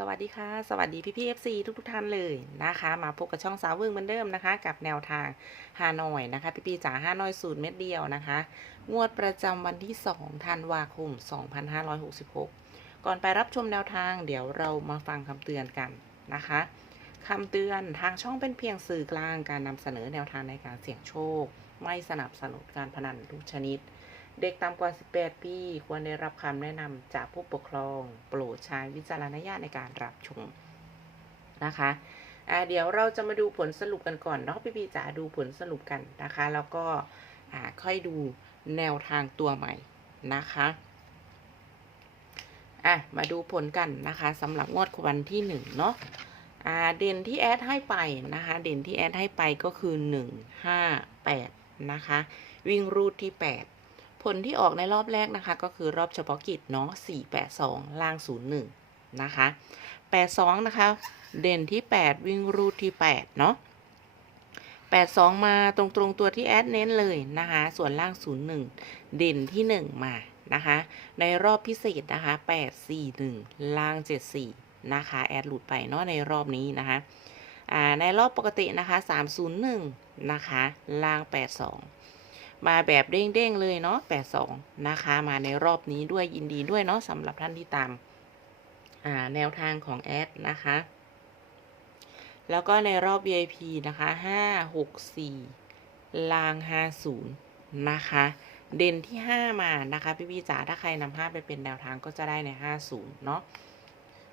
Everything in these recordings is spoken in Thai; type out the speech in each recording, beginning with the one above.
สวัสดีค่ะ สวัสดีพี่พี่เอฟซีทุกทุกท่านเลยนะคะ มาพบกับช่องสาวเวิงเหมือนเดิมนะคะ กับแนวทางฮานอยนะคะ พี่พี่จ๋าฮานอยสูตรเม็ดเดียวนะคะ งวดประจำวันที่2ธันวาคม 2566 ก่อนไปรับชมแนวทางเดี๋ยวเรามาฟังคำเตือนกันนะคะคำเตือนทางช่องเป็นเพียงสื่อกลางการนำเสนอแนวทางในการเสี่ยงโชค ไม่สนับสนุนการพนันทุกชนิด เด็กต่ำกว่า 18 ปี ควรได้รับคำแนะนำจากผู้ปกครอง โปรดใช้วิจารณญาณในการรับชมนะคะเดี๋ยวเราจะมาดูผลสรุปกันก่อนเนาะพี่พีจ๋าดูผลสรุปกันนะคะ แล้วก็ค่อยดูแนวทางตัวใหม่นะคะอะมาดูผลกันนะคะสำหรับงวดวันที่หนึ่งเนาะอ่าเด่นที่แอดให้ไปนะคะ เด่นที่แอดให้ไปก็คือ1 5 8นะคะ วิ่งรูดที่8 ผลที่ออกในรอบแรกนะคะ ก็คือรอบเฉพาะกิจเนาะ482 ล่าง 01 นะคะ 82 นะคะ เด่นที่ 8 วิ่งรูดที่ 8 เนาะ82 มาตรงๆตัวที่แอดเน้นเลยนะคะ ส่วนล่าง 01 เด่นที่ 1 มานะคะ ในรอบพิเศษนะคะ 841 ล่าง 74 นะคะ แอดหลุดไปเนาะในรอบนี้นะคะในรอบปกตินะคะ 301 นะคะ ล่าง 82 มาแบบเด้งๆเลยเนาะ82นะคะ มาในรอบนี้ด้วยยินดีด้วยเนาะสำหรับท่านที่ตามาแนวทางของแอดนะคะ แล้วก็ในรอบ VIP นะคะ564ลาง50นะคะ เด่นที่5มานะคะพี่พี่จ๋าถ้าใครนำ5ไปเป็นแนวทางก็จะได้ใน50เนาะ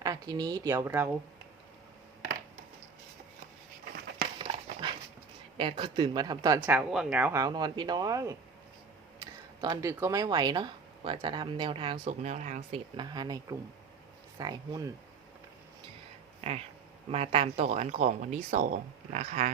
อะทีนี้เดี๋ยวเรา แอดก็ตื่นมาทำตอนเช้าว่างเหงาหาวนอนพี่น้อง ตอนดึกก็ไม่ไหวเนาะกว่าจะทำแนวทางส่งแนวทางเสร็จนะคะ ในกลุ่มสายหุ้นอะมาตามต่อกันของวันที่สองนะคะ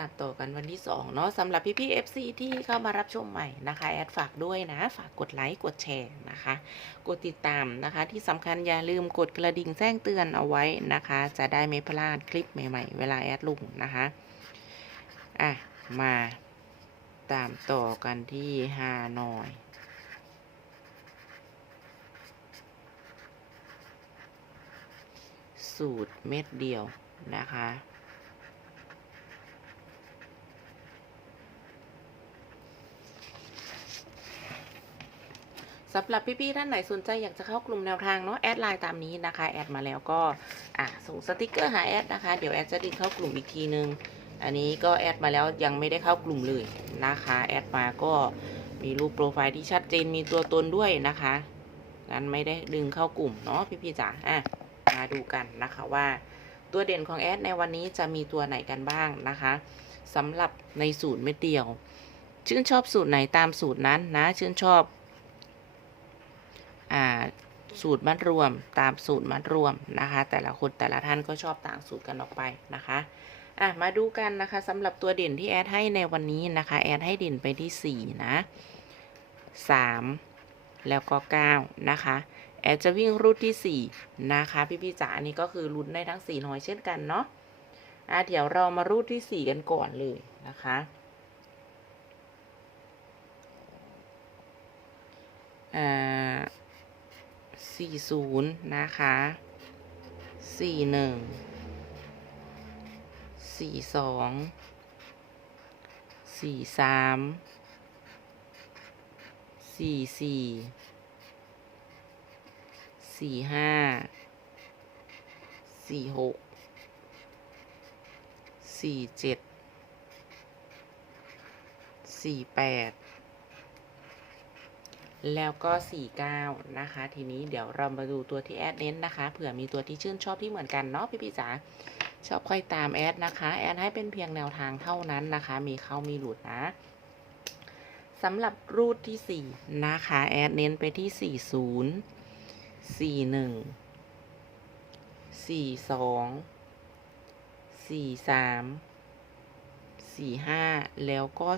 ตามต่อกันวันที่สองเนาะสำหรับพี่พี่ๆ FC ที่เข้ามารับชมใหม่นะคะ แอดฝากด้วยนะ ฝากกดไลค์ กดแชร์นะคะ กดติดตามนะคะ ที่สำคัญอย่าลืมกดกระดิ่งแจ้งเตือนเอาไว้นะคะ จะได้ไม่พลาดคลิปใหม่ๆ เวลาแอดลงนะคะ อะ มาตามต่อกันที่ฮานอยสูตรเม็ดเดียวนะคะ สำหรับพี่ๆท่านไหนสนใจอยากจะเข้ากลุ่มแนวทางเนาะแอดไลน์ตามนี้นะคะแอดมาแล้วก็อะส่งสติกเกอร์หาแอดนะคะเดี๋ยวแอดจะดึงเข้ากลุ่มอีกทีนึง อันนี้ก็แอดมาแล้วยังไม่ได้เข้ากลุ่มเลยนะคะแอดมาก็มีรูปโปรไฟล์ที่ชัดเจนมีตัวตนด้วยนะคะงั้นไม่ได้ดึงเข้ากลุ่มเนาะพี่ๆจ๋าอะมาดูกันนะคะว่า ตัวเด่นของแอดในวันนี้จะมีตัวไหนกันบ้างนะคะสำหรับในสูตรเม็ดเดียว ชื่นชอบสูตรไหนตามสูตรนั้นนะ ชื่นชอบ สูตรมัดรวมตามสูตรมัดรวมนะคะ แต่ละคนแต่ละท่านก็ชอบต่างสูตรกันออกไปนะคะอะมาดูกันนะคะสำหรับตัวเด่นที่แอดให้ในวันนี้นะคะ แอดให้เด่นไปที่ 4 นะ 3 แล้วก็ 9 นะคะ แอดจะวิ่งรูทที่ 4 นะคะ พี่พี่ๆจ๋าอันนี้ก็คือรุนได้ทั้ง 4 น้อยเช่นกันเนาะอะเดี๋ยวเรามารูทที่ 4 กันก่อนเลยนะคะอ่า สี่ศูนย์นะคะสี่หนึ่งสี่สองสี่สามสี่สี่สี่ห้าสี่หกสี่เจ็ดสี่แปด แล้วก็ 49 นะคะ ทีนี้เดี๋ยวเรามาดูตัวที่แอดเน้นนะคะ เผื่อมีตัวที่ชื่นชอบที่เหมือนกันเนาะพี่พี่จ๋า ชอบค่อยตามแอดนะคะ แอดให้เป็นเพียงแนวทางเท่านั้นนะคะ มีเข้ามีหลุดนะสำหรับรูทที่ 4 นะคะ แอดเน้นไปที่ 40 41 42 43 45 แล้วก็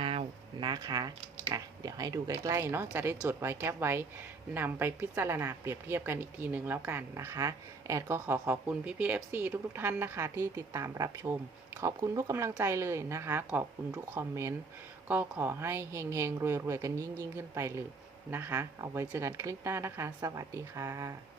49 นะคะ่ะเดี๋ยวให้ดูใกล้ๆเนาะจะได้จดไว้แคปไว้นำไปพิจารณาเปรียบเทียบกันอีกทีหนึ่งแล้วกันนะคะ แอดก็ขอขอบคุณพี่พีเอฟซีทุกๆท่านนะคะ ที่ติดตามรับชม ขอบคุณทุกกำลังใจเลยนะคะ ขอบคุณทุกคอมเมนต์ก็ขอให้เฮงๆรวยๆกันยิ่งๆ ขึ้นไปเลยนะคะ เอาไว้เจอกันคลิปหน้านะคะ สวัสดีค่ะ